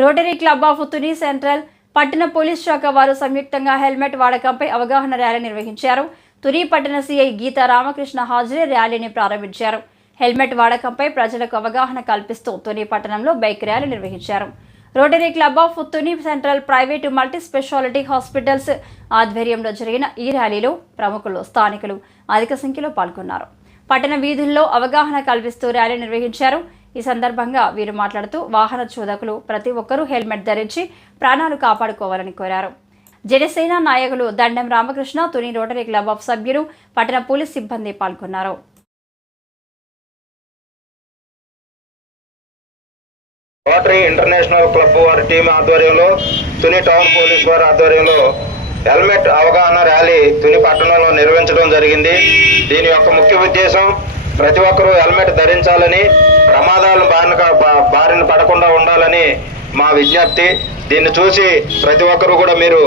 Rotary club of Tuni central పట్టణ police శాఖ వారు సంయుక్తంగా హెల్మెట్ వాడకంపై అవగాహన ర్యాలీ నిర్వహించారు. తుని పట్టణ సీఐ గీతా రామకృష్ణ హాజరే ర్యాలీని ప్రారంభించారు. హెల్మెట్ వాడకంపై ప్రజలకు అవగాహన కల్పిస్తూ తుని పట్టణంలో బైక్ ర్యాలీ నిర్వహించారు. Rotary club of Tuni central private multi speciality hospitals ఆధ్వర్యంలో జరిగిన ఈ ర్యాలీలో ప్రముఖులు స్థానికులు అధిక సంఖ్యలో పాల్గొన్నారు. పట్టణ వీధుల్లో అవగాహన కల్పిస్తూ ర్యాలీ నిర్వహించారు. ఈ సందర్భంగా వీరు మాట్లాడుతూ వాహన చోదకులు ప్రతి ఒక్కరూ హెల్మెట్ ధరించి ప్రాణాలు కాపాడుకోవాలని కోరారు. జనసేన నాయకులు Dandam Ramakrishna Tuni rotary club of సభ్యులు పట్టణ పోలీస్ సిబ్బంది పాల్గొన్నారు. రోటరీ ఇంటర్నేషనల్ క్లబ్ వారి టీం ఆధ్వర్యంలో తుని టౌన్ పోలీస్ వారి ఆధ్వర్యంలో హెల్మెట్ అవగాహన ర్యాలీ తుని పట్టణంలో నిర్వహించడం జరిగింది. దీని యొక్క ముఖ్య ఉద్దేశం ప్రతి ఒక్కరూ హెల్మెట్ ధరించాలని ప్రమాదాలు బారిన బారిన పడకుండా ఉండాలని మా విజ్ఞప్తి. దీన్ని చూసి ప్రతి ఒక్కరూ కూడా మీరు